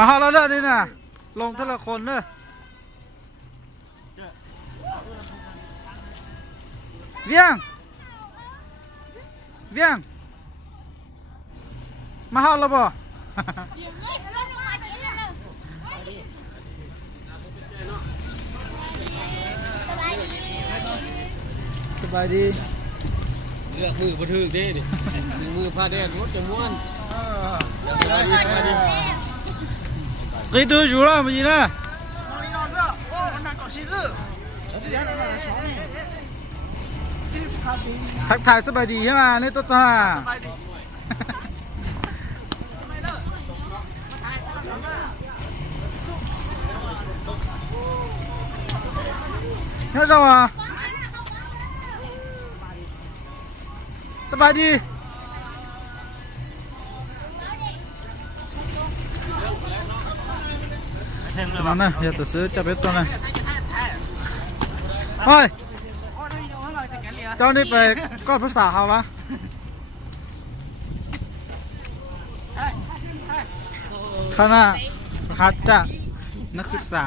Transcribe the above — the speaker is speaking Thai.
มาฮอลแล้วเด้อนี่น่ะลงทีละคนเด้อเวียงมาฮอลแล้วบ่ สบายดีเลือกมือบ่ถึกเด้ดิมือพาแดดรถจะม่วนสบายดี可以都住了，不行了。ทักทายสบายดีใช่ไหมนี่ตัวจ้าเฮ้ยเจ้าอ่ะสบายดีนั่นนะอย่าตัวซื้อจับไปตัวนะเฮ้ยเจ้านี่ไปก็ภาษาเขาวะคณะหัดจากนักศึกษา